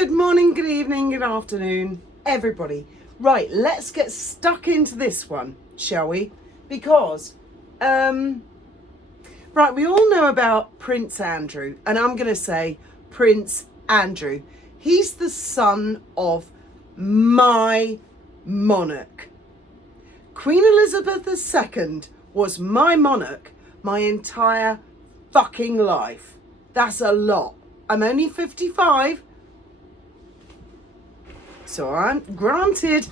Good morning, good evening, good afternoon, everybody. Right, let's get stuck into this one, shall we? Because, right, we all know about Prince Andrew, and I'm going to say Prince Andrew. He's the son of my monarch. Queen Elizabeth II was my monarch my entire fucking life. That's a lot. I'm only 55. So I'm granted,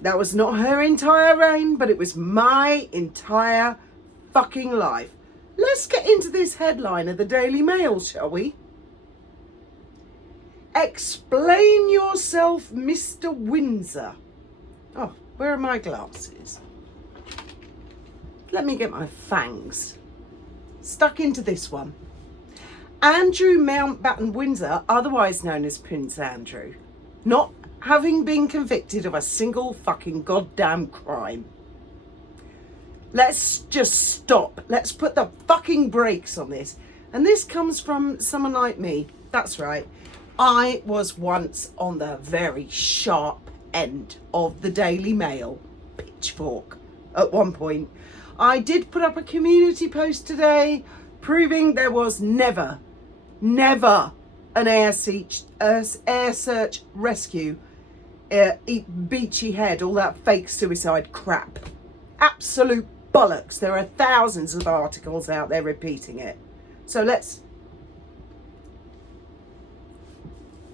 that was not her entire reign, but it was my entire fucking life. Let's get into this headline of the Daily Mail, shall we? Explain yourself, Mr. Windsor. Oh, where are my glasses? Let me get my fangs. Stuck into this one. Andrew Mountbatten Windsor, otherwise known as Prince Andrew, not having been convicted of a single fucking goddamn crime. Let's just stop. Let's put the fucking brakes on this. And this comes from someone like me. That's right. I was once on the very sharp end of the Daily Mail pitchfork at one point. I did put up a community post today proving there was never an air search rescue, Beachy Head, all that fake suicide crap. Absolute bollocks. There are thousands of articles out there repeating it. So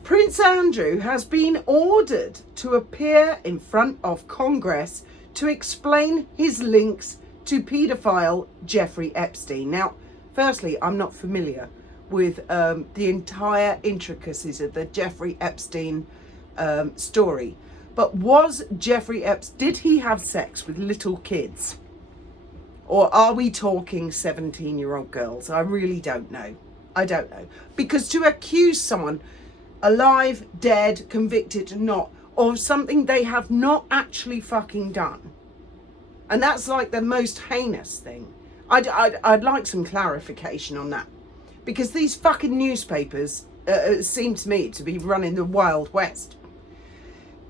Prince Andrew has been ordered to appear in front of Congress to explain his links to paedophile Jeffrey Epstein. Now, firstly, I'm not familiar with the entire intricacies of the Jeffrey Epstein story. But was Jeffrey Epstein, did he have sex with little kids? Or are we talking 17-year-old girls? I really don't know. I don't know. Because to accuse someone alive, dead, convicted, not, of something they have not actually fucking done. And that's like the most heinous thing. I'd like some clarification on that. Because these fucking newspapers seem to me to be running the Wild West.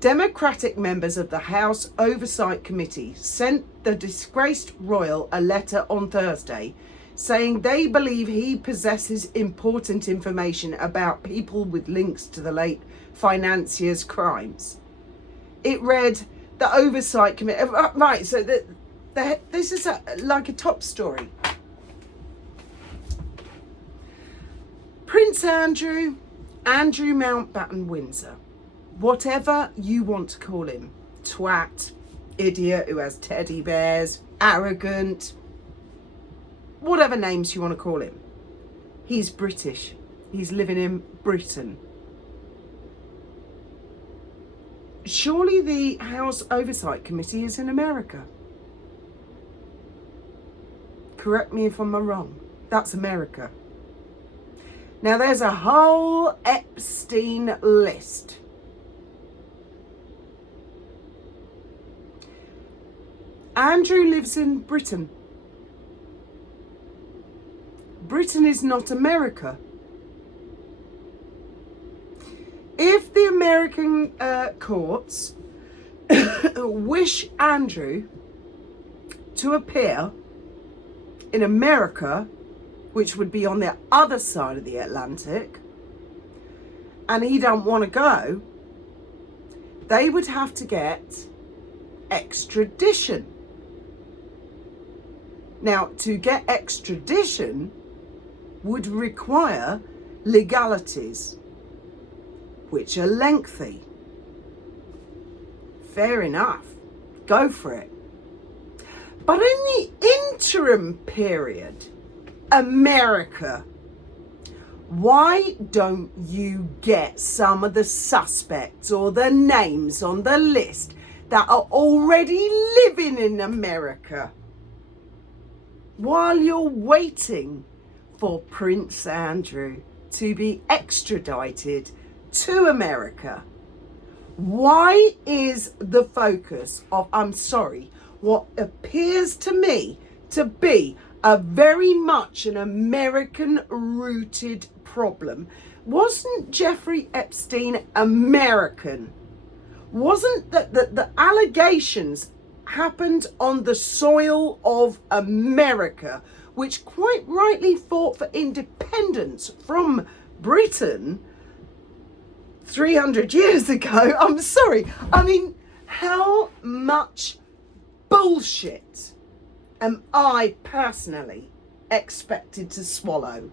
Democratic members of the House Oversight Committee sent the disgraced royal a letter on Thursday saying they believe he possesses important information about people with links to the late financier's crimes. It read, the Oversight Committee... Right, so this is like a top story. Prince Andrew Mountbatten Windsor, whatever you want to call him, twat, idiot who has teddy bears, arrogant, whatever names you want to call him. He's British. He's living in Britain. Surely the House Oversight Committee is in America. Correct me if I'm wrong. That's America. Now, there's a whole Epstein list. Andrew lives in Britain. Britain is not America. If the American courts wish Andrew to appear in America, which would be on the other side of the Atlantic, and he don't want to go, they would have to get extradition. Now, to get extradition would require legalities, which are lengthy. Fair enough. Go for it. But in the interim period, America, why don't you get some of the suspects or the names on the list that are already living in America while you're waiting for Prince Andrew to be extradited to America? Why is the focus of, I'm sorry, what appears to me to be a very much an American-rooted problem. Wasn't Jeffrey Epstein American? Wasn't that the allegations happened on the soil of America, which quite rightly fought for independence from Britain 300 years ago? I'm sorry. I mean, how much bullshit am I personally expected to swallow?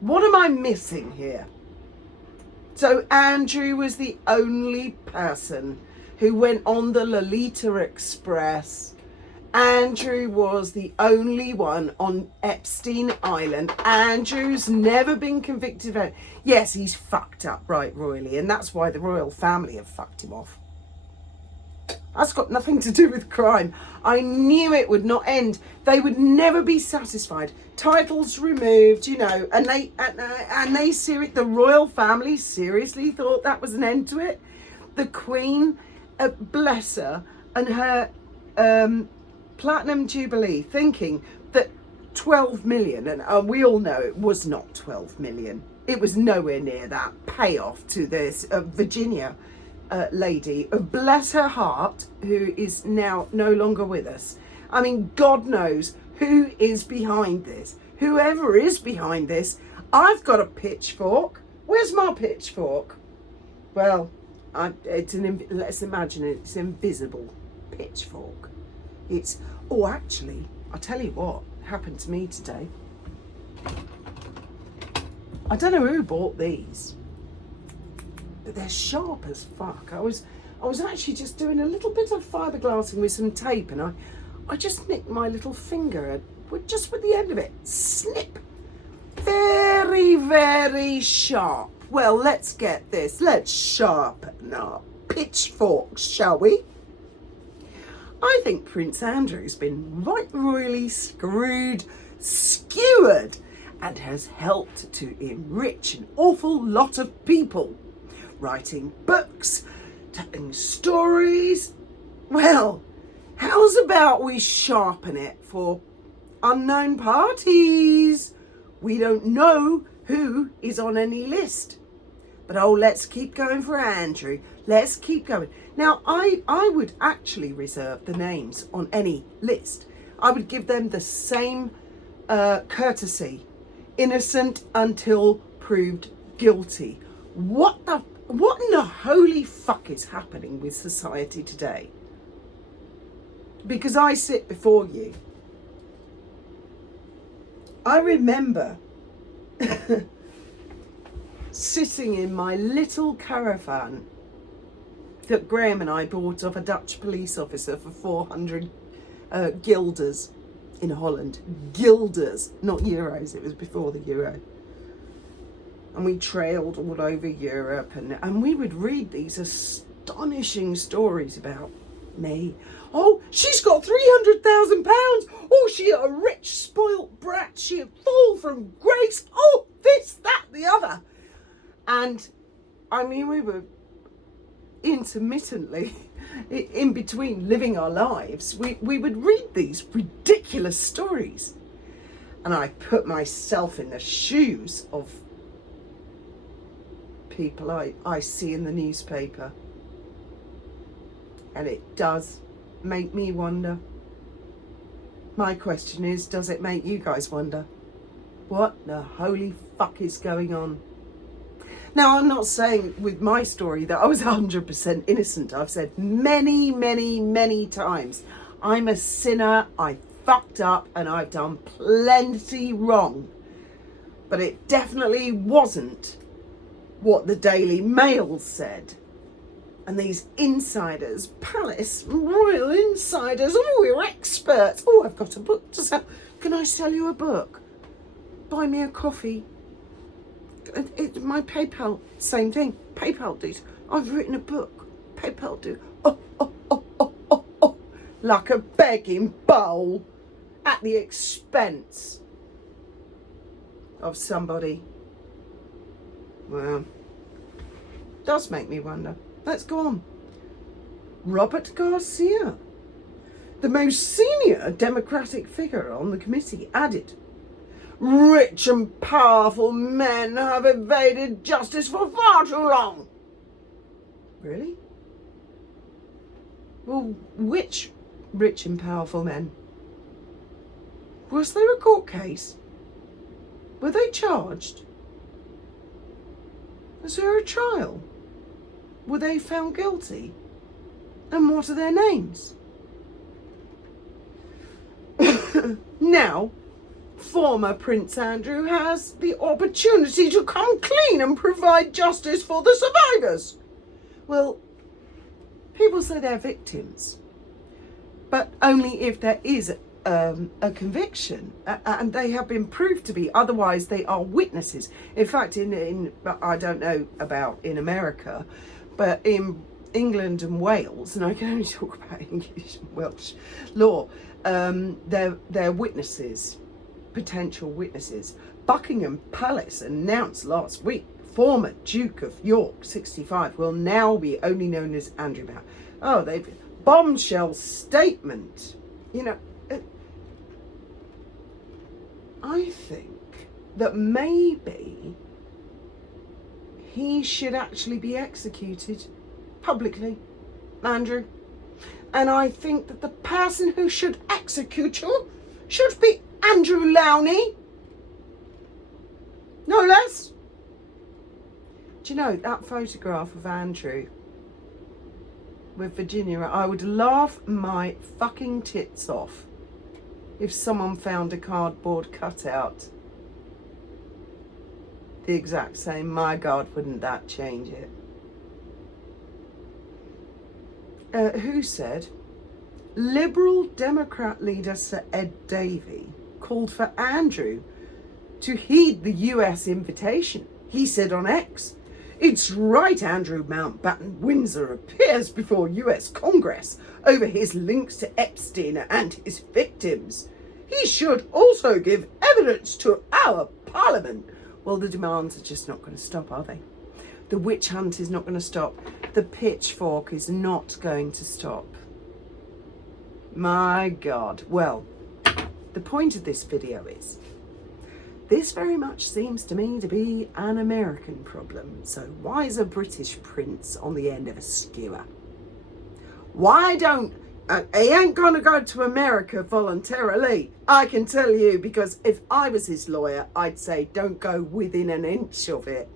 What am I missing here? So Andrew was the only person who went on the Lolita Express. Andrew was the only one on Epstein Island. Andrew's never been convicted of it. Yes, he's fucked up right royally, and that's why the royal family have fucked him off. That's got nothing to do with crime. I knew it would not end. They would never be satisfied. Titles removed, you know, and the royal family seriously thought that was an end to it. The Queen, bless her, and her platinum jubilee, thinking that 12 million, and we all know it was not 12 million. It was nowhere near that payoff to this Virginia lady, bless her heart, who is now no longer with us. I mean, God knows who is behind this. Whoever is behind this, I've got a pitchfork. Where's my pitchfork? Well, let's imagine it's an invisible pitchfork. Actually, I'll tell you what happened to me today. I don't know who bought these, but they're sharp as fuck. I was actually just doing a little bit of fiberglassing with some tape, and I just nicked my little finger with the end of it. Snip. Very, very sharp. Well, let's get this. Let's sharpen our pitchforks, shall we? I think Prince Andrew's been right royally skewered, and has helped to enrich an awful lot of people. Writing books, telling stories. Well, how's about we sharpen it for unknown parties? We don't know who is on any list. But let's keep going for Andrew. Let's keep going. Now, I would actually reserve the names on any list. I would give them the same courtesy. Innocent until proved guilty. What in the holy fuck is happening with society today? Because I sit before you. I remember sitting in my little caravan that Graham and I bought off a Dutch police officer for 400 guilders in Holland. Guilders, not euros. It was before the euro. And we trailed all over Europe, and we would read these astonishing stories about me. Oh, she's got £300,000. Oh, she a rich, spoilt brat. She a fall from grace. Oh, this, that, the other. And I mean, we were intermittently, in between living our lives, we would read these ridiculous stories. And I put myself in the shoes of people I see in the newspaper, and it does make me wonder. My question is, does it make you guys wonder? What the holy fuck is going on? Now, I'm not saying with my story that I was 100% innocent. I've said many, many, many times, I'm a sinner, I fucked up, and I've done plenty wrong. But it definitely wasn't what the Daily Mail said. And these insiders, palace, royal insiders, oh, we're experts. Oh, I've got a book to sell. Can I sell you a book? Buy me a coffee. My PayPal, same thing. PayPal dues. I've written a book. PayPal do. Oh. Like a begging bowl at the expense of somebody. Well, does make me wonder. Let's go on. Robert Garcia. The most senior Democratic figure on the committee added, "Rich and powerful men have evaded justice for far too long." Really? Well, which rich and powerful men? Was there a court case? Were they charged? Was there a trial? Were they found guilty? And what are their names? Now, former Prince Andrew has the opportunity to come clean and provide justice for the survivors. Well, people say they're victims, but only if there is a conviction and they have been proved to be. Otherwise, they are witnesses. In fact, in I don't know about in America, but in England and Wales, and I can only talk about English and Welsh law, they're witnesses, potential witnesses. Buckingham Palace announced last week former Duke of York, 65, will now be only known as Andrew Bow. Oh, they've bombshell statement. You know, I think that maybe he should actually be executed publicly, Andrew. And I think that the person who should execute you should be Andrew Lowney. No less. Do you know that photograph of Andrew with Virginia? I would laugh my fucking tits off if someone found a cardboard cutout the exact same. My God, wouldn't that change it? Who said? Liberal Democrat leader Sir Ed Davey called for Andrew to heed the US invitation. He said on X, "It's right Andrew Mountbatten Windsor appears before US Congress over his links to Epstein and his victims. He should also give evidence to our Parliament." Well, the demands are just not going to stop, are they? The witch hunt is not going to stop. The pitchfork is not going to stop. My God. Well, the point of this video is, this very much seems to me to be an American problem. So why is a British prince on the end of a skewer? Why don't... he ain't going to go to America voluntarily, I can tell you, because if I was his lawyer, I'd say don't go within an inch of it.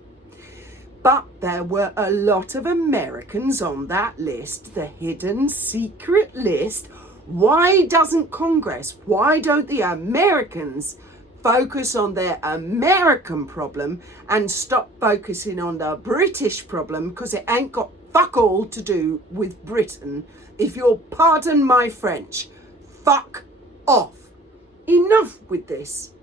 But there were a lot of Americans on that list, the hidden secret list. Why doesn't Congress, why don't the Americans focus on their American problem and stop focusing on the British problem? Because it ain't got fuck all to do with Britain. If you'll pardon my French, fuck off. Enough with this.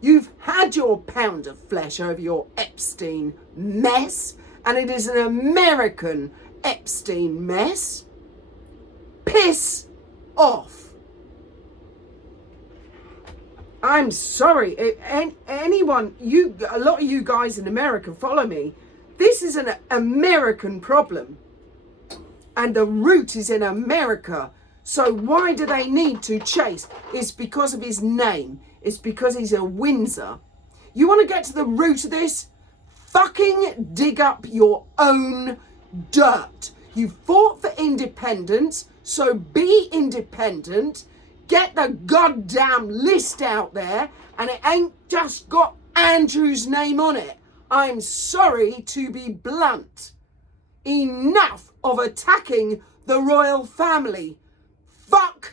You've had your pound of flesh over your Epstein mess, and it is an American Epstein mess. Piss off. I'm sorry, anyone, a lot of you guys in America follow me. This is an American problem, and the root is in America. So why do they need to chase? It's because of his name. It's because he's a Windsor. You want to get to the root of this? Fucking dig up your own dirt. You fought for independence, so be independent. Get the goddamn list out there, and it ain't just got Andrew's name on it. I'm sorry to be blunt. Enough of attacking the royal family. Fuck